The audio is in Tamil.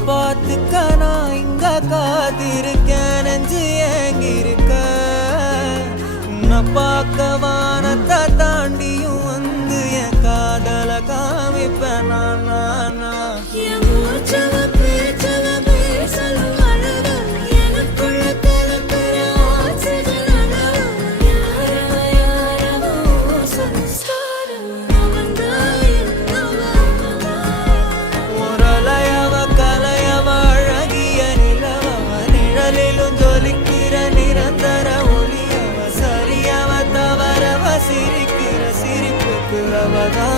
பார்த்துக்க நான் இங்க காத்திருக்கேன் நெஞ்சு ஏங்கிருக்க உன்னை பார்க்க வானத்தை தாண்டியும் வந்து என் காதல காமிப்பேன் நான் சிரிக்கிற சிரிப்புக்கு அவதான்